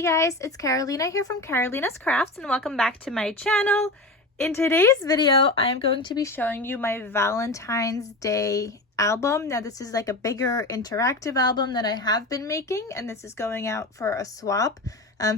Hey guys, it's Carolina here from KarolinasKrafts and welcome back to my channel. In today's video, I am going to be showing you my Valentine's Day album. Now this is like a bigger interactive album that I have been making, and this is going out for a swap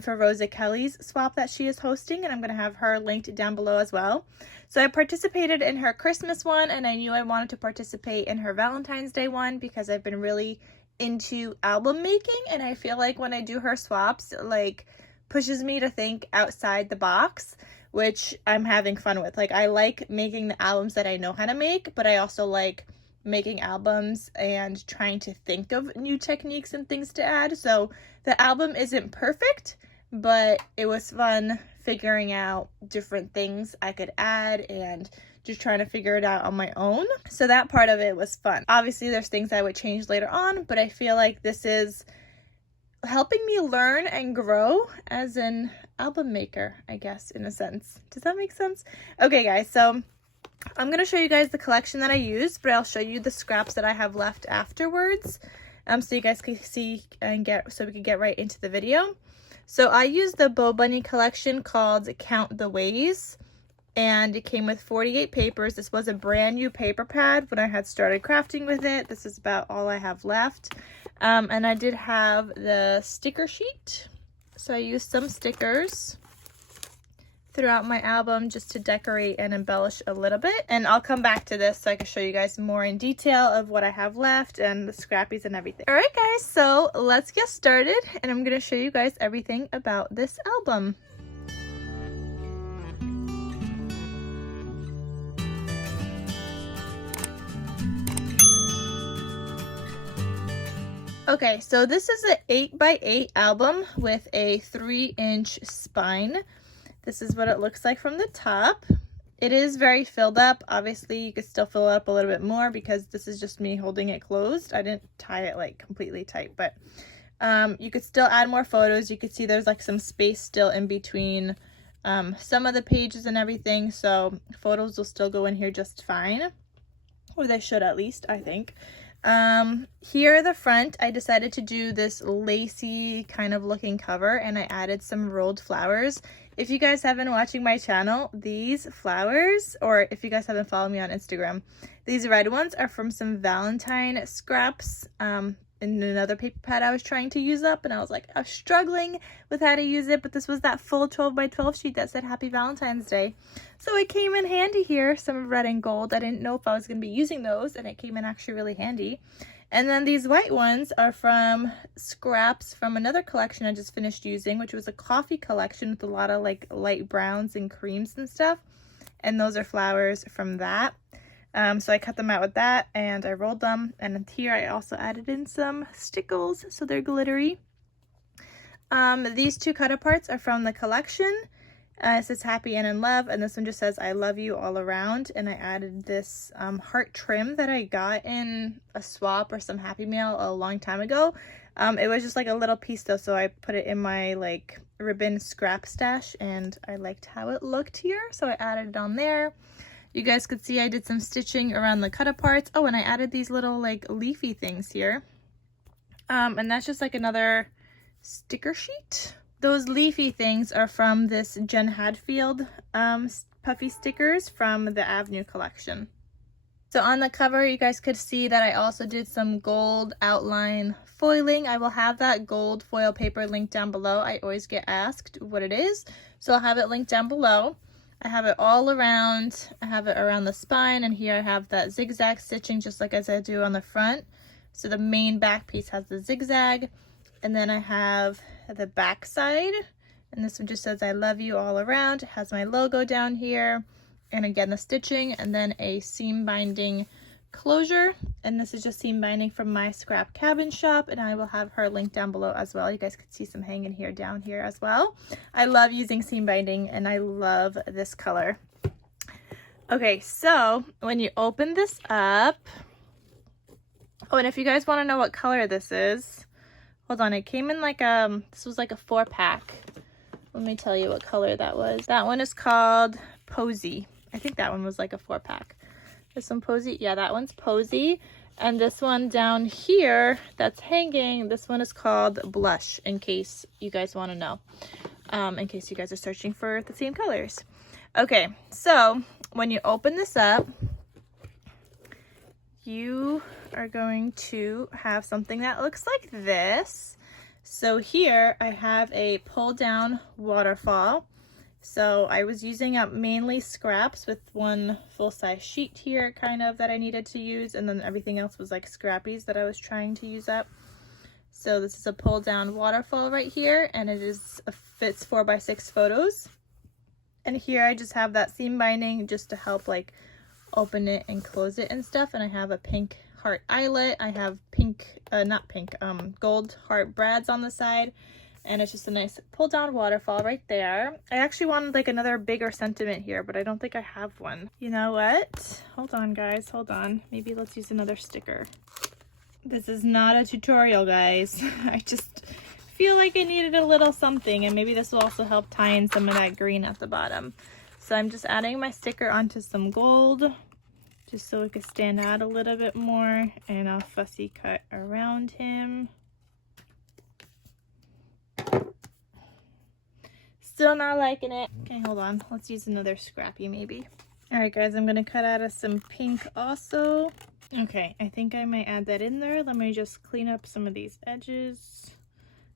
for Rosa Kelly's swap that she is hosting, and I'm going to have her linked down below as well. So I participated in her Christmas one, and I knew I wanted to participate in her Valentine's Day one because I've been really into album making, and I feel like when I do her swaps, like pushes me to think outside the box, which I'm having fun with. Like, I like making the albums that I know how to make, but I also like making albums and trying to think of new techniques and things to add. So the album isn't perfect, but it was fun figuring out different things I could add and just trying to figure it out on my own. So that part of it was fun. Obviously there's things I would change later on, but I feel like this is helping me learn and grow as an album maker, I guess, in a sense. Does that make sense? Okay guys, so I'm going to show you guys the collection that I used, but I'll show you the scraps that I have left afterwards, so you guys can see and so we can get right into the video. So I used the Bow Bunny collection called Count the Ways, and it came with 48 papers. This was a brand new paper pad when I had started crafting with it. This is about all I have left. And I did have the sticker sheet, so I used some stickers throughout my album just to decorate and embellish a little bit. And I'll come back to this so I can show you guys more in detail of what I have left and the scrappies and everything. All right guys, so let's get started, and I'm gonna show you guys everything about this album. Okay, so this is an 8x8 album with a 3-inch spine. This is what it looks like from the top. It is very filled up. Obviously, you could still fill it up a little bit more because this is just me holding it closed. I didn't tie it like completely tight, but you could still add more photos. You could see there's like some space still in between some of the pages and everything, so photos will still go in here just fine, or they should at least, I think. Here at the front, I decided to do this lacy kind of looking cover, and I added some rolled flowers. If you guys have been watching my channel, these flowers, or if you guys haven't followed me on Instagram, these red ones are from some Valentine scraps in another paper pad I was trying to use up, and I was struggling with how to use it, but this was that full 12x12 sheet that said Happy Valentine's Day. So it came in handy here, some red and gold. I didn't know if I was going to be using those, and it came in actually really handy. And then these white ones are from scraps from another collection I just finished using, which was a coffee collection with a lot of like light browns and creams and stuff. And those are flowers from that. So I cut them out with that and I rolled them. And here I also added in some stickles, so they're glittery. These two cut aparts are from the collection. It says Happy and in Love, and this one just says I love you all around. And I added this heart trim that I got in a swap or some Happy Mail a long time ago. It was just like a little piece though, so I put it in my like ribbon scrap stash, and I liked how it looked here, so I added it on there. You guys could see I did some stitching around the cut aparts. Oh, and I added these little like leafy things here. And that's just like another sticker sheet. Those leafy things are from this Jen Hadfield puffy stickers from the Avenue collection. So on the cover, you guys could see that I also did some gold outline foiling. I will have that gold foil paper linked down below. I always get asked what it is, so I'll have it linked down below. I have it all around. I have it around the spine, and here I have that zigzag stitching just like as I do on the front. So the main back piece has the zigzag, and then I have the back side, and this one just says I love you all around. It has my logo down here, and again the stitching, and then a seam binding closure, and this is just seam binding from my scrap cabin shop, and I will have her linked down below as well. You guys could see some hanging here down here as well. I love using seam binding, and I love this color. Okay, so when you open this up, oh, and if you guys want to know what color this is, hold on, it came in like this was like a 4-pack. Let me tell you what color that was. That one is called Posy. I think that one was like a 4-pack. This one Posy, yeah, that one's Posy. And this one down here that's hanging, this one is called Blush, in case you guys want to know, in case you guys are searching for the same colors. Okay, so when you open this up, you are going to have something that looks like this. So here I have a pull down waterfall. So I was using up mainly scraps with one full-size sheet here kind of that I needed to use, and then everything else was like scrappies that I was trying to use up. So this is a pull down waterfall right here, and it fits 4x6 photos. And here I just have that seam binding just to help like open it and close it and stuff. And I have a pink heart eyelet. I have gold heart brads on the side. And it's just a nice pull down waterfall right there. I actually wanted like another bigger sentiment here, but I don't think I have one. You know what? Hold on, guys. Hold on. Maybe let's use another sticker. This is not a tutorial, guys. I just feel like I needed a little something, and maybe this will also help tie in some of that green at the bottom. So I'm just adding my sticker onto some gold, just so it could stand out a little bit more, and I'll fussy cut around him. Still not liking it. Okay, hold on. Let's use another scrappy maybe. All right, guys, I'm gonna cut out of some pink also. Okay, I think I might add that in there. Let me just clean up some of these edges,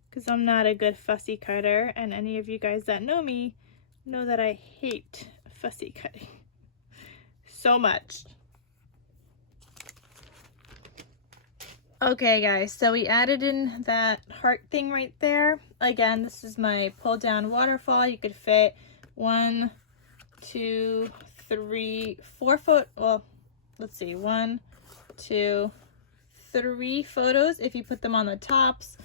because I'm not a good fussy cutter, and any of you guys that know me know that I hate fussy cutting so much. Okay, guys, so we added in that heart thing right there. Again, this is my pull down waterfall. You could fit 1, 2, 3, 4 foot. Well, let's see, 1, 2, 3 photos if you put them on the tops.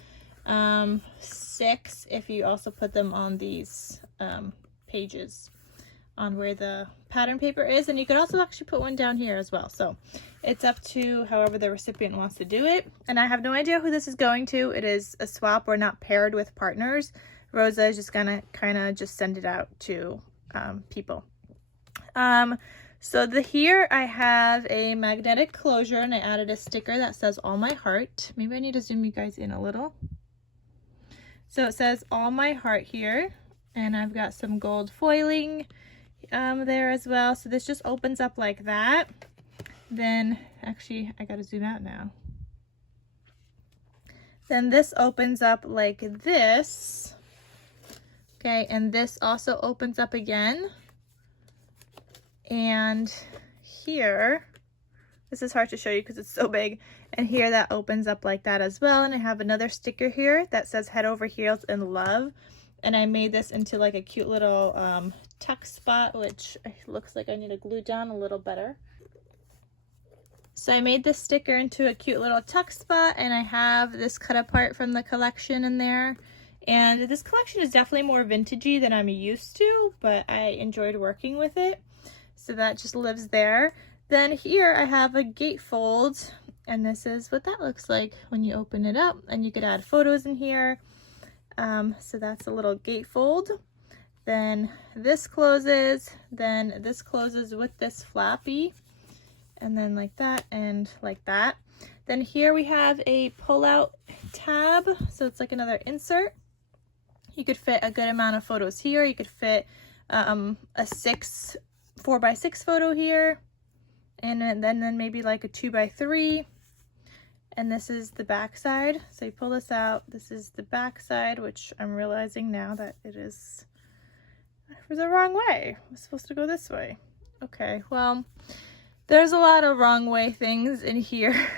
6 if you also put them on these pages on where the pattern paper is, and you could also actually put one down here as well. So it's up to however the recipient wants to do it. And I have no idea who this is going to. It is a swap. We're not paired with partners. Rosa is just gonna kind of just send it out to people. So here I have a magnetic closure, and I added a sticker that says All My Heart. Maybe I need to zoom you guys in a little. So it says All My Heart here, and I've got some gold foiling there as well. So this just opens up like that. Then actually I gotta zoom out now. Then this opens up like this. Okay, and this also opens up again. And here, this is hard to show you because it's so big, and here that opens up like that as well. And I have another sticker here that says Head Over Heels in Love, and I made this into like a cute little tuck spot, which looks like I need to glue down a little better. So I made this sticker into a cute little tuck spot, and I have this cut apart from the collection in there. And this collection is definitely more vintagey than I'm used to, but I enjoyed working with it. So that just lives there. Then here I have a gatefold, and this is what that looks like when you open it up, and you could add photos in here. So that's a little gatefold. Then this closes, then this closes with this flappy, and then like that and like that. Then here we have a pull-out tab, so it's like another insert. You could fit a good amount of photos here. You could fit a 4x6 photo here, and then maybe like a 2x3. And this is the back side. So you pull this out. This is the back side, which I'm realizing now that it is the wrong way. It was supposed to go this way. Okay, well, there's a lot of wrong way things in here.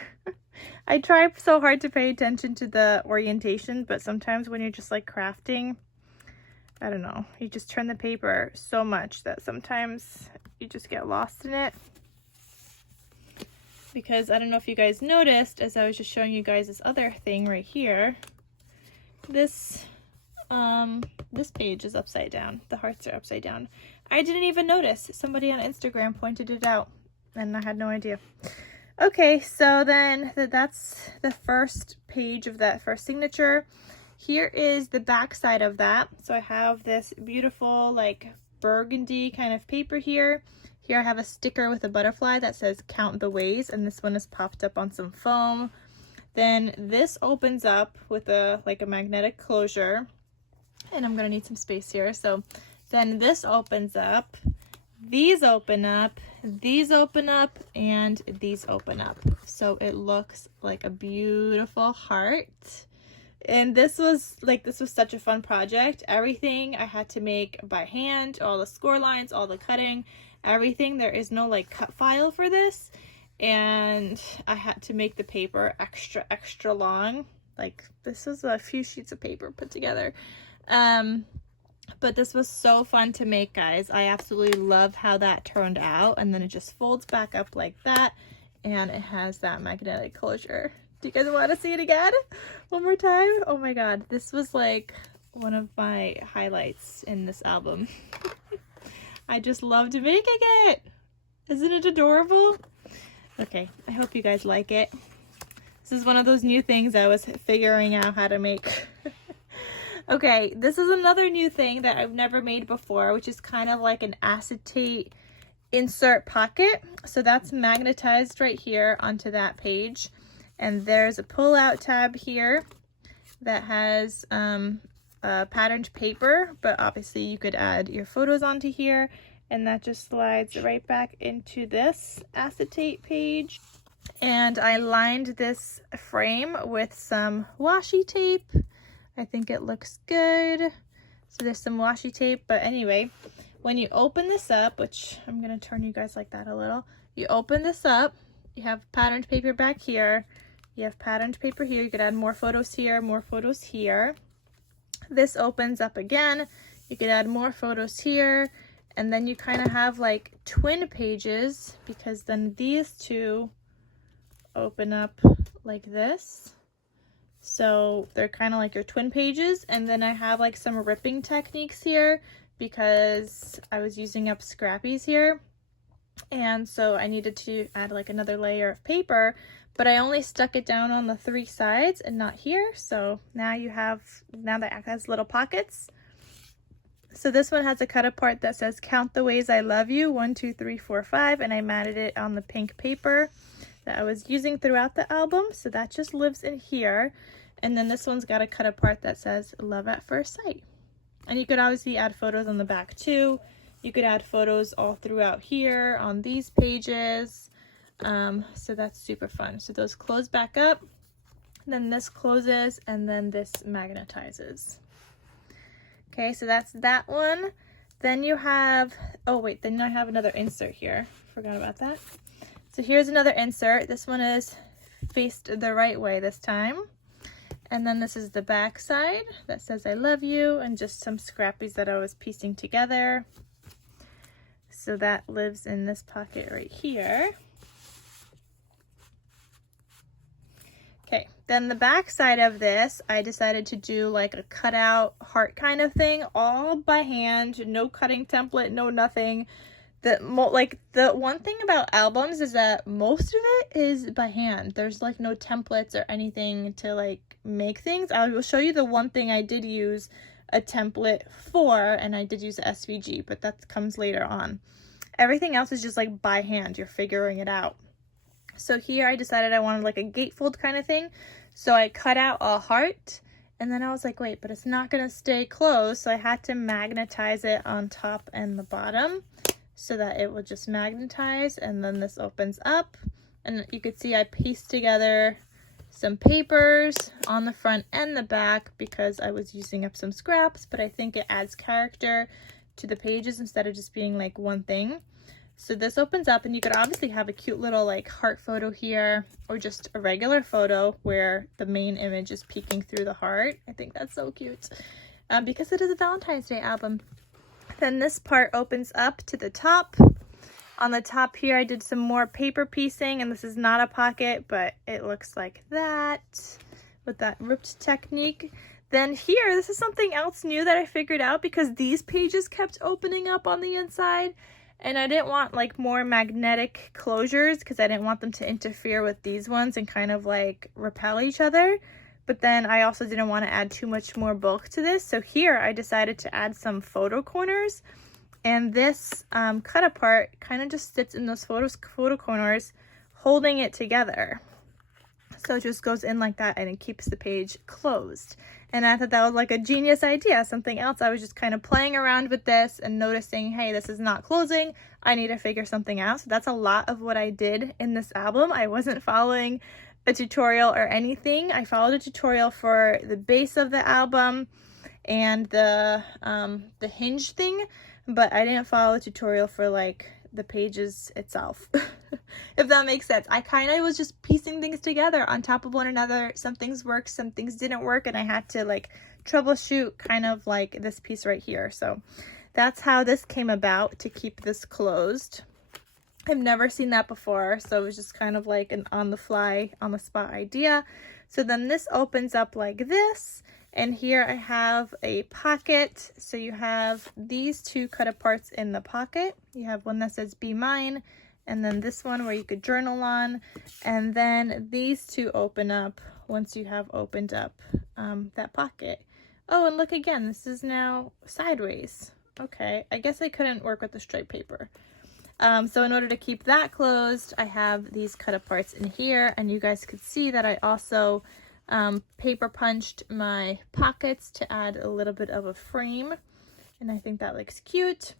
I try so hard to pay attention to the orientation, but sometimes when you're just like crafting, I don't know, you just turn the paper so much that sometimes you just get lost in it. Because I don't know if you guys noticed, as I was just showing you guys this other thing right here, this page is upside down. The hearts are upside down. I didn't even notice. Somebody on Instagram pointed it out, and I had no idea. Okay, so then that's the first page of that first signature. Here is the back side of that. So I have this beautiful like burgundy kind of paper here. Here I have a sticker with a butterfly that says count the ways, and this one is popped up on some foam. Then this opens up with a magnetic closure, and I'm gonna need some space here. So then this opens up, these open up, these open up, and these open up. So it looks like a beautiful heart. And this was such a fun project. Everything I had to make by hand, all the score lines, all the cutting, everything. There is no like cut file for this, and I had to make the paper extra long. Like, this was a few sheets of paper put together. But this was so fun to make, guys. I absolutely love how that turned out. And then it just folds back up like that, and it has that magnetic closure. Do you guys want to see it again? One more time? Oh my god, this was like one of my highlights in this album. I just loved making it. Isn't it adorable? Okay, I hope you guys like it. This is one of those new things I was figuring out how to make. Okay, this is another new thing that I've never made before, which is kind of like an acetate insert pocket. So that's magnetized right here onto that page. And there's a pull-out tab here that has patterned paper, but obviously you could add your photos onto here, and that just slides right back into this acetate page. And I lined this frame with some washi tape. I think it looks good. So there's some washi tape, but anyway, when you open this up, which I'm gonna turn you guys like that a little, you open this up, you have patterned paper back here, you have patterned paper here, you could add more photos here, more photos here. This opens up again, you could add more photos here, and then you kind of have like twin pages, because then these two open up like this. So they're kind of like your twin pages. And then I have like some ripping techniques here because I was using up scrappies here. And so I needed to add like another layer of paper, but I only stuck it down on the 3 sides and not here. So now that has little pockets. So this one has a cut apart that says count the ways I love you, 1, 2, 3, 4, 5. And I matted it on the pink paper that I was using throughout the album. So that just lives in here. And then this one's got a cut apart that says love at first sight. And you could obviously add photos on the back too. You could add photos all throughout here on these pages. So that's super fun. So those close back up, then this closes, and then this magnetizes. Okay, so that's that one. Then you have, oh wait, then I have another insert here. Forgot about that. So here's another insert. This one is faced the right way this time. And then this is the back side that says I love you, and just some scrappies that I was piecing together. So that lives in this pocket right here. Okay, then the back side of this, I decided to do like a cutout heart kind of thing, all by hand, no cutting template, no nothing. The one thing about albums is that most of it is by hand. There's like no templates or anything to like make things. I will show you the one thing I did use a template for, and I did use a SVG, but that comes later on. Everything else is just like by hand. You're figuring it out. So here I decided I wanted like a gatefold kind of thing. So I cut out a heart, and then I was like, wait, but it's not gonna stay closed. So I had to magnetize it on top and the bottom so that it would just magnetize, and then this opens up, and you could see I pieced together some papers on the front and the back because I was using up some scraps, but I think it adds character to the pages instead of just being like one thing. So this opens up, and you could obviously have a cute little like heart photo here, or just a regular photo where the main image is peeking through the heart. I think that's so cute because it is a Valentine's Day album. Then this part opens up to the top. On the top here, I did some more paper piecing, and this is not a pocket, but it looks like that with that ripped technique. Then here, this is something else new that I figured out because these pages kept opening up on the inside, and I didn't want like more magnetic closures because I didn't want them to interfere with these ones and kind of like repel each other. But then I also didn't want to add too much more bulk to this. So here I decided to add some photo corners. And this cut apart kind of just sits in those photo corners, holding it together. So it just goes in like that and it keeps the page closed. And I thought that was like a genius idea, something else. I was just kind of playing around with this and noticing, hey, this is not closing. I need to figure something out. So that's a lot of what I did in this album. I wasn't following a tutorial or anything. I followed a tutorial for the base of the album and the hinge thing, but I didn't follow a tutorial for like the pages itself. If that makes sense. I kind of was just piecing things together on top of one another. Some things worked, some things didn't work, and I had to like troubleshoot kind of like this piece right here. So that's how this came about, to keep this closed. I've never seen that before, so it was just kind of like an on the fly, on the spot idea. So then this opens up like this, and here I have a pocket. So you have these two cut aparts in the pocket. You have one that says "Be Mine," and then this one where you could journal on, and then these two open up once you have opened up that pocket. Oh, and look again, this is now sideways. Okay, I guess I couldn't work with the striped paper. So in order to keep that closed, I have these cut aparts in here, and you guys could see that I also paper punched my pockets to add a little bit of a frame, and I think that looks cute.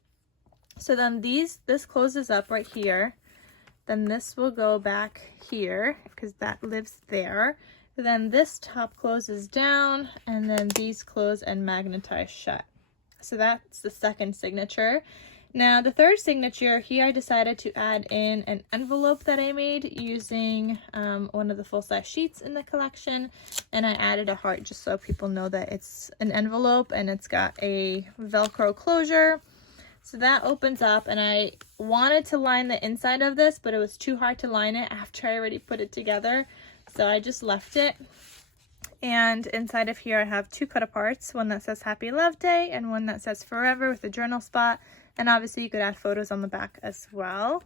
So then this closes up right here. Then this will go back here because that lives there. Then this top closes down, and then these close and magnetize shut. So that's the second signature. Now the third signature, here I decided to add in an envelope that I made using one of the full-size sheets in the collection, and I added a heart just so people know that it's an envelope and it's got a Velcro closure. So that opens up, and I wanted to line the inside of this, but it was too hard to line it after I already put it together. So I just left it. And inside of here I have two cut aparts, one that says Happy Love Day and one that says Forever with a journal spot. And obviously you could add photos on the back as well.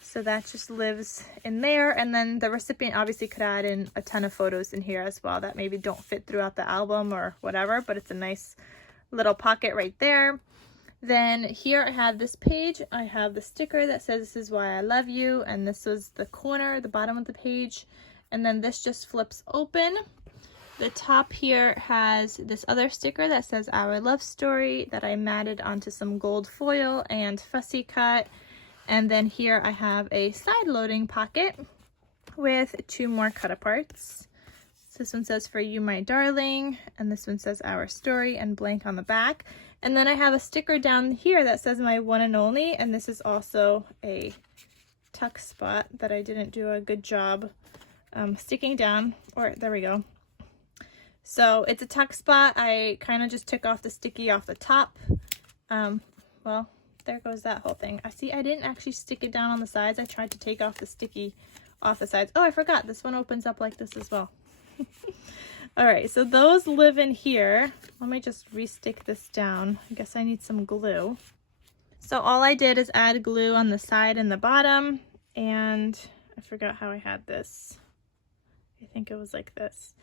So that just lives in there. And then the recipient obviously could add in a ton of photos in here as well that maybe don't fit throughout the album or whatever, but it's a nice little pocket right there. Then here I have this page. I have the sticker that says "This is why I love you," and this was the corner, the bottom of the page. And then this just flips open. The top here has this other sticker that says "Our Love Story" that I matted onto some gold foil and fussy cut. And then here I have a side loading pocket with two more cut aparts. This one says "For You, My Darling," and this one says "Our Story," and blank on the back. And then I have a sticker down here that says "My One and Only," and this is also a tuck spot that I didn't do a good job sticking down. Or there we go. So it's a tuck spot. I kind of just took off the sticky off the top. Well, there goes that whole thing. I see I didn't actually stick it down on the sides. I tried to take off the sticky off the sides. Oh, I forgot. This one opens up like this as well. All right, so those live in here. Let me just re-stick this down. I guess I need some glue. So all I did is add glue on the side and the bottom, and I forgot how I had this. I think it was like this.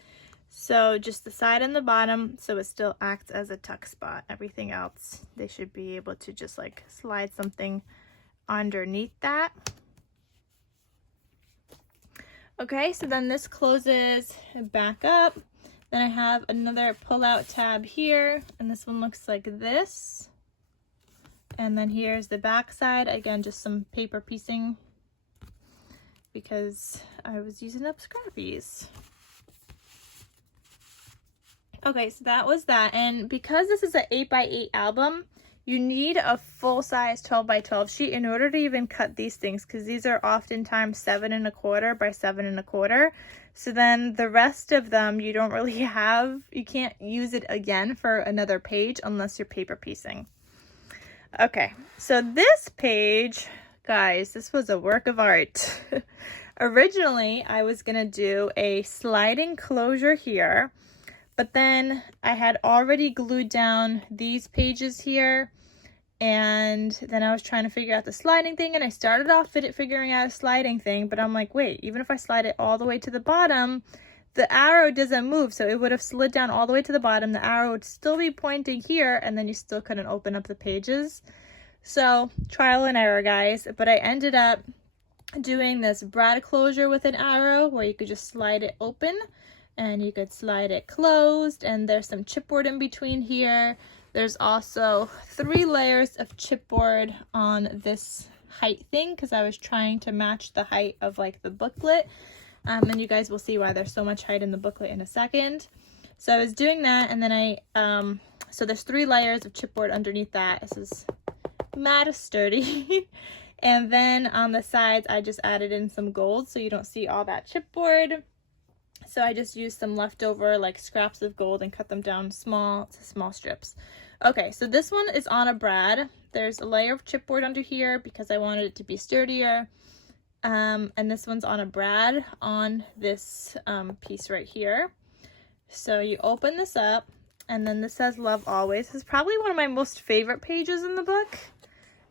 So just the side and the bottom, so it still acts as a tuck spot. Everything else, they should be able to just like slide something underneath that. Okay, so then this closes back up. Then I have another pull-out tab here, and this one looks like this. And then here's the back side. Again, just some paper piecing because I was using up scrappies. Okay, so that was that. And because this is an 8x8 album, you need a full-size 12x12 sheet in order to even cut these things, because these are oftentimes 7 1/4 by 7 1/4. So then the rest of them you don't really have, you can't use it again for another page unless you're paper piecing. Okay, so this page, guys, this was a work of art. Originally, I was gonna do a sliding closure here, but then I had already glued down these pages here, and then I was trying to figure out the sliding thing, and I started off figuring out a sliding thing, but I'm like, wait, even if I slide it all the way to the bottom, the arrow doesn't move, so it would have slid down all the way to the bottom, the arrow would still be pointing here, and then you still couldn't open up the pages. So trial and error, guys, but I ended up doing this brad closure with an arrow where you could just slide it open and you could slide it closed, and there's some chipboard in between here. There's also 3 layers of chipboard on this height thing because I was trying to match the height of like the booklet, and you guys will see why there's so much height in the booklet in a second. So I was doing that, and then so there's 3 layers of chipboard underneath that. This is mad sturdy. And then on the sides I just added in some gold so you don't see all that chipboard. So I just used some leftover like scraps of gold and cut them down small strips. Okay, so this one is on a brad. There's a layer of chipboard under here because I wanted it to be sturdier. And this one's on a brad on this piece right here. So you open this up, and then this says Love Always. This is probably one of my most favorite pages in the book.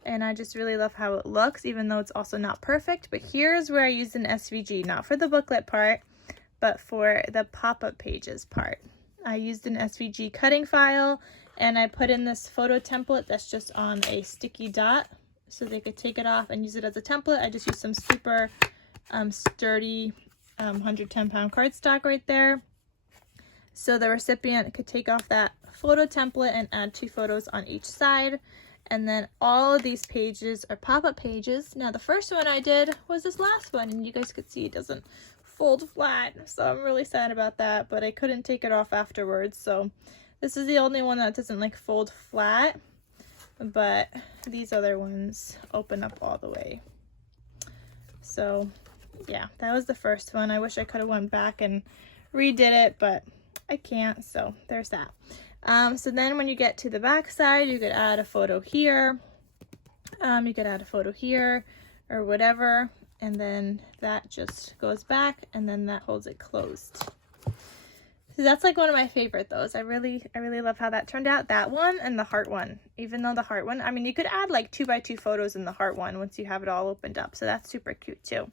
And I just really love how it looks, even though it's also not perfect. But here's where I used an SVG, not for the booklet part, but for the pop-up pages part. I used an SVG cutting file, and I put in this photo template that's just on a sticky dot, so they could take it off and use it as a template. I just used some super sturdy 110-pound cardstock right there. So the recipient could take off that photo template and add 2 photos on each side. And then all of these pages are pop-up pages. Now the first one I did was this last one, and you guys could see it doesn't fold flat. So I'm really sad about that, but I couldn't take it off afterwards. So this is the only one that doesn't like fold flat, but these other ones open up all the way. So yeah, that was the first one. I wish I could have went back and redid it, but I can't, so there's that. So then when you get to the back side, you could add a photo here, you could add a photo here or whatever, and then that just goes back, and then that holds it closed. So that's like one of my favorite those. I really love how that turned out, that one and the heart one. Even though the heart one, I mean, you could add like 2x2 photos in the heart one once you have it all opened up, so that's super cute too.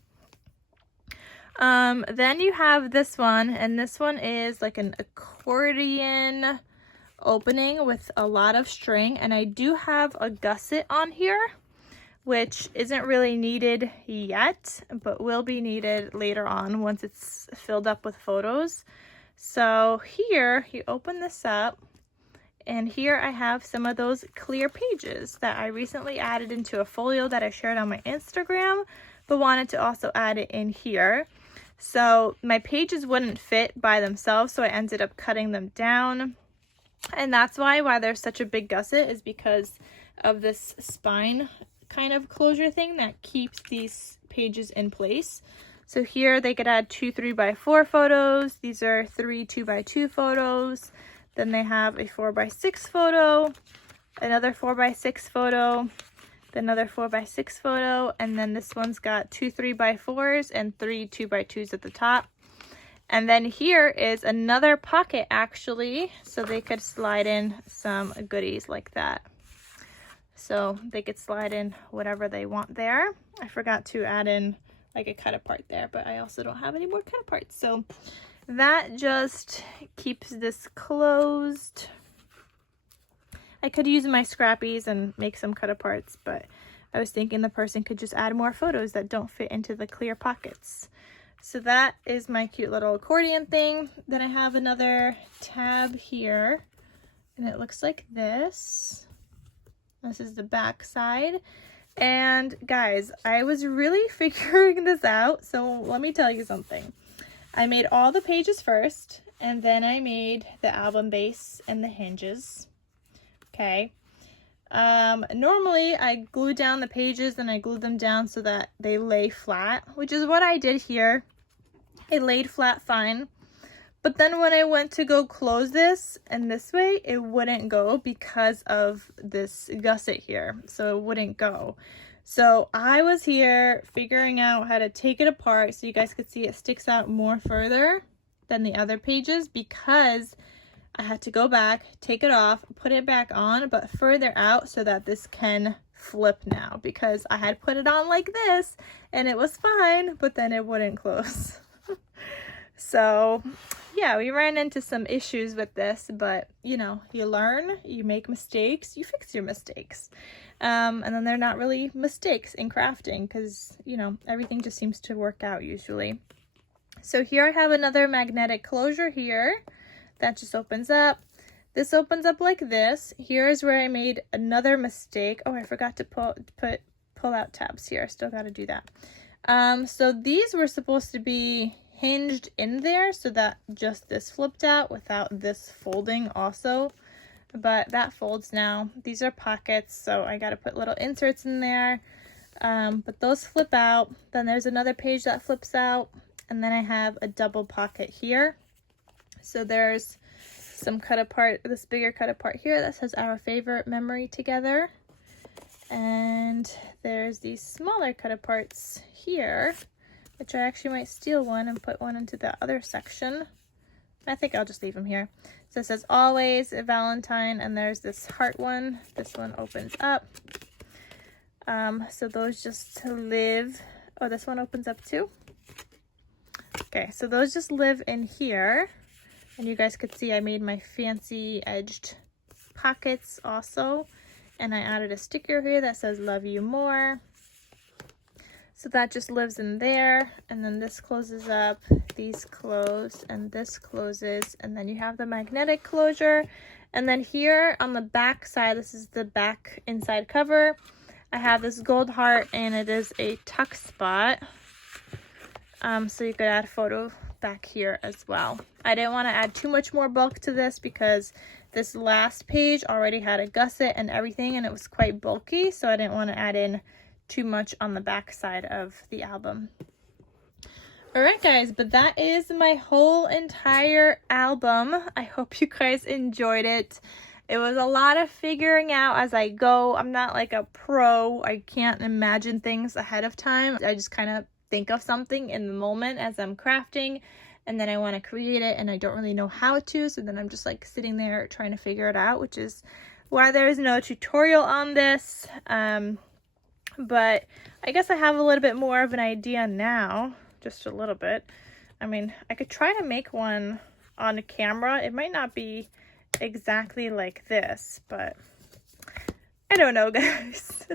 Then you have this one, and this one is like an accordion opening with a lot of string, and I do have a gusset on here, which isn't really needed yet, but will be needed later on once it's filled up with photos. So here you open this up, and here I have some of those clear pages that I recently added into a folio that I shared on my Instagram, but wanted to also add it in here. So my pages wouldn't fit by themselves, so I ended up cutting them down. And that's why there's such a big gusset, is because of this spine kind of closure thing that keeps these pages in place. So here they could add 2 3x4 photos. These are 3 2x2 photos. Then they have a 4x6 photo, another 4x6 photo, another 4x6 photo, and then this one's got 2 3x4s and 3 2x2s at the top. And then here is another pocket, actually, so they could slide in some goodies like that. So they could slide in whatever they want there. I forgot to add in like a cut apart there, but I also don't have any more cut aparts. So that just keeps this closed. I could use my scrappies and make some cut aparts, but I was thinking the person could just add more photos that don't fit into the clear pockets. So that is my cute little accordion thing. Then I have another tab here, and it looks like this. This is the back side. And guys, I was really figuring this out, so let me tell you something. I made all the pages first, and then I made the album base and the hinges. Okay. Normally I glue down the pages and I glue them down so that they lay flat, which is what I did here. It laid flat fine, but then when I went to go close this and this way, it wouldn't go because of this gusset here, so it wouldn't go. So I was here figuring out how to take it apart so you guys could see it sticks out more further than the other pages, because I had to go back, take it off, put it back on, but further out so that this can flip now, because I had put it on like this and it was fine, but then it wouldn't close. So yeah, we ran into some issues with this, but you know, you learn, you make mistakes, you fix your mistakes. And then they're not really mistakes in crafting because, you know, everything just seems to work out usually. So here I have another magnetic closure here that just opens up. This opens up like this. Here's where I made another mistake. Oh, I forgot to pull out tabs here. I still got to do that. So these were supposed to be hinged in there so that just this flipped out without this folding also, but that folds now. These are pockets, so I got to put little inserts in there, but those flip out. Then there's another page that flips out, and then I have a double pocket here. So there's some cut apart, this bigger cut apart here that says our favorite memory together, and there's these smaller cut aparts here, which I actually might steal one and put one into the other section. I think I'll just leave them here. So it says always Valentine, and there's this heart one. This one opens up. So those just live. Oh, this one opens up too. Okay, so those just live in here. And you guys could see I made my fancy edged pockets also. And I added a sticker here that says love you more. So that just lives in there, and then this closes up, these close, and this closes, and then you have the magnetic closure. And then here on the back side, this is the back inside cover, I have this gold heart, and it is a tuck spot. So you could add a photo back here as well. I didn't want to add too much more bulk to this because this last page already had a gusset and everything, and it was quite bulky, so I didn't want to add in too much on the back side of the album. Alright guys, but that is my whole entire album. I hope you guys enjoyed it. It was a lot of figuring out as I go. I'm not like a pro. I can't imagine things ahead of time. I just kind of think of something in the moment as I'm crafting, and then I want to create it and I don't really know how to, so then I'm just like sitting there trying to figure it out, which is why there is no tutorial on this. But I guess I have a little bit more of an idea now, just a little bit. I mean, I could try to make one on camera. It might not be exactly like this, but I don't know, guys.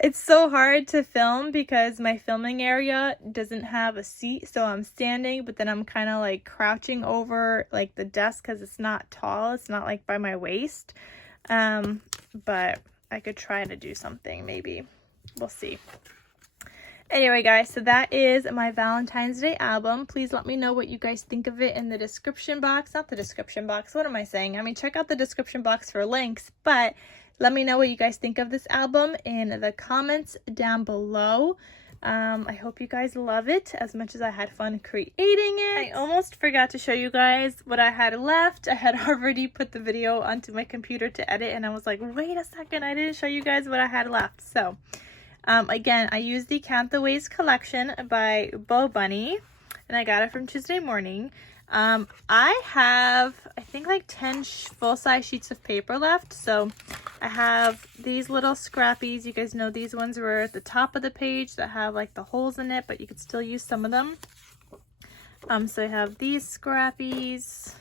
It's so hard to film because my filming area doesn't have a seat, so I'm standing, but then I'm kind of like crouching over like the desk because it's not tall. It's not like by my waist. But I could try to do something, maybe. We'll see. Anyway, guys, so that is my Valentine's Day album. Please let me know what you guys think of it in the description box. Not the description box. What am I saying? I mean, check out the description box for links, but let me know what you guys think of this album in the comments down below. I hope you guys love it as much as I had fun creating it. I almost forgot to show you guys what I had left. I had already put the video onto my computer to edit, and I was like, wait a second, I didn't show you guys what I had left. So again, I used the Count the Ways collection by Bo Bunny, and I got it from Tuesday Morning. I have, I think, like 10 full-size sheets of paper left. So I have these little scrappies. You guys know these ones were at the top of the page that have like the holes in it, but you could still use some of them. So I have these scrappies,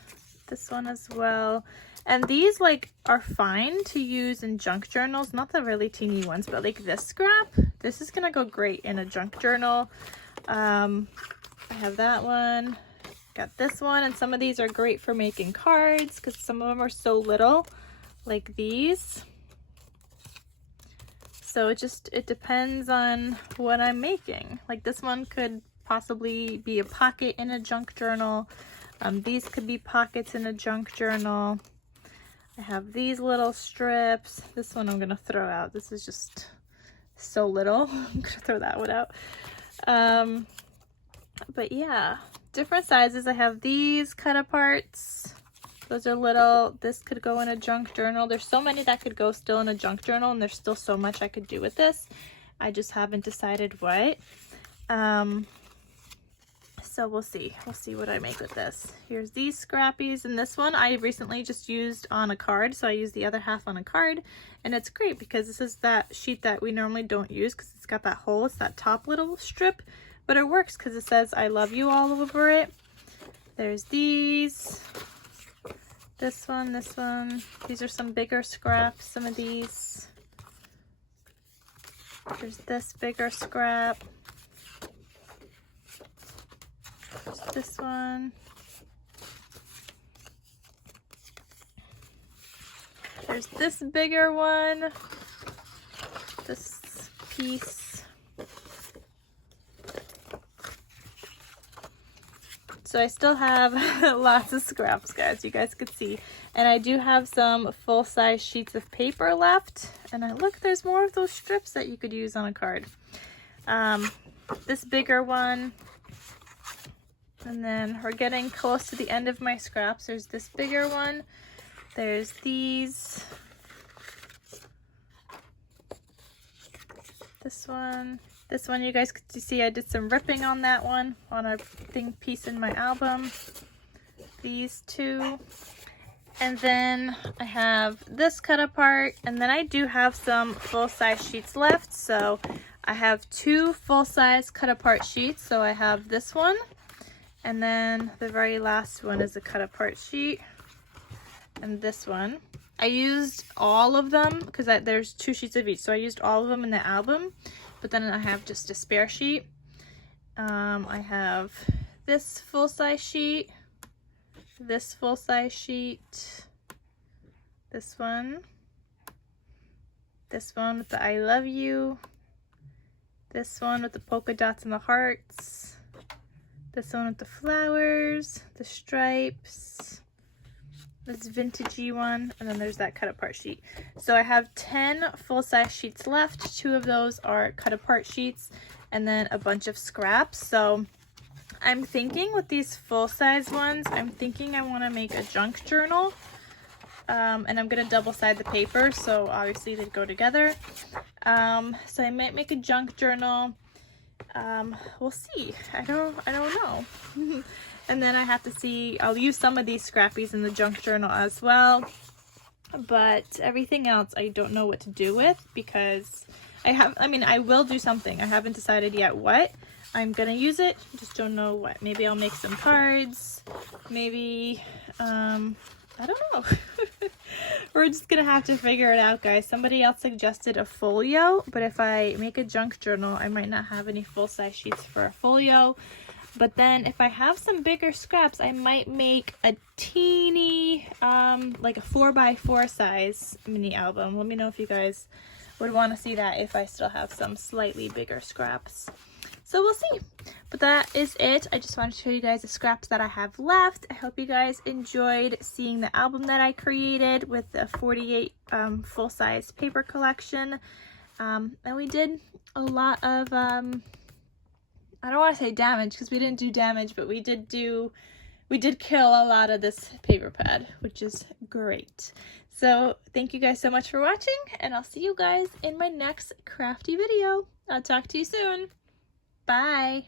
this one as well. And these like are fine to use in junk journals, not the really teeny ones, but like this scrap, this is gonna go great in a junk journal. I have that one. Got this one, and some of these are great for making cards because some of them are so little, like these. So it depends on what I'm making. Like this one could possibly be a pocket in a junk journal. These could be pockets in a junk journal. I have these little strips. This one I'm gonna throw out. This is just so little. I'm gonna throw that one out. But yeah, different sizes. I have these cut aparts. Those are little. This could go in a junk journal. There's so many that could go still in a junk journal, and there's still so much I could do with this. I just haven't decided what. So we'll see. We'll see what I make with this. Here's these scrappies, and this one I recently just used on a card, so I used the other half on a card, and it's great because this is that sheet that we normally don't use because it's got that hole. It's that top little strip, but it works because it says I love you all over it. There's these. This one, this one. These are some bigger scraps, some of these. There's this bigger scrap. There's this one. There's this bigger one. This piece. So I still have lots of scraps, guys, you guys could see. And I do have some full-size sheets of paper left. And look, there's more of those strips that you could use on a card. This bigger one. And then we're getting close to the end of my scraps. There's this bigger one. There's these. This one. This one, you guys could see I did some ripping on that one, on a piece in my album. These two. And then I have this cut apart, and then I do have some full-size sheets left. So I have 2 full-size cut apart sheets. So I have this one, and then the very last one is a cut apart sheet. And this one. I used all of them because there's 2 sheets of each. So I used all of them in the album. But then I have just a spare sheet. I have this full-size sheet, this full-size sheet, this one with the I love you, this one with the polka dots and the hearts, this one with the flowers, the stripes, this vintagey one, and then there's that cut apart sheet. So I have 10 full-size sheets left. 2 of those are cut apart sheets, and then a bunch of scraps. So I'm thinking with these full-size ones, I'm thinking I want to make a junk journal. And I'm gonna double side the paper, so obviously they go together. So I might make a junk journal. We'll see. I don't know. And then I have to see, I'll use some of these scrappies in the junk journal as well. But everything else I don't know what to do with, because I will do something. I haven't decided yet what. I'm gonna use it, just don't know what. Maybe I'll make some cards. Maybe, I don't know. We're just gonna have to figure it out, guys. Somebody else suggested a folio, but if I make a junk journal, I might not have any full-size sheets for a folio. But then if I have some bigger scraps, I might make a teeny, like a 4x4 size mini album. Let me know if you guys would want to see that if I still have some slightly bigger scraps. So we'll see. But that is it. I just wanted to show you guys the scraps that I have left. I hope you guys enjoyed seeing the album that I created with the 48 full-size paper collection. And we did a lot of... I don't want to say damage because we didn't do damage, but we did kill a lot of this paper pad, which is great. So thank you guys so much for watching, and I'll see you guys in my next crafty video. I'll talk to you soon. Bye.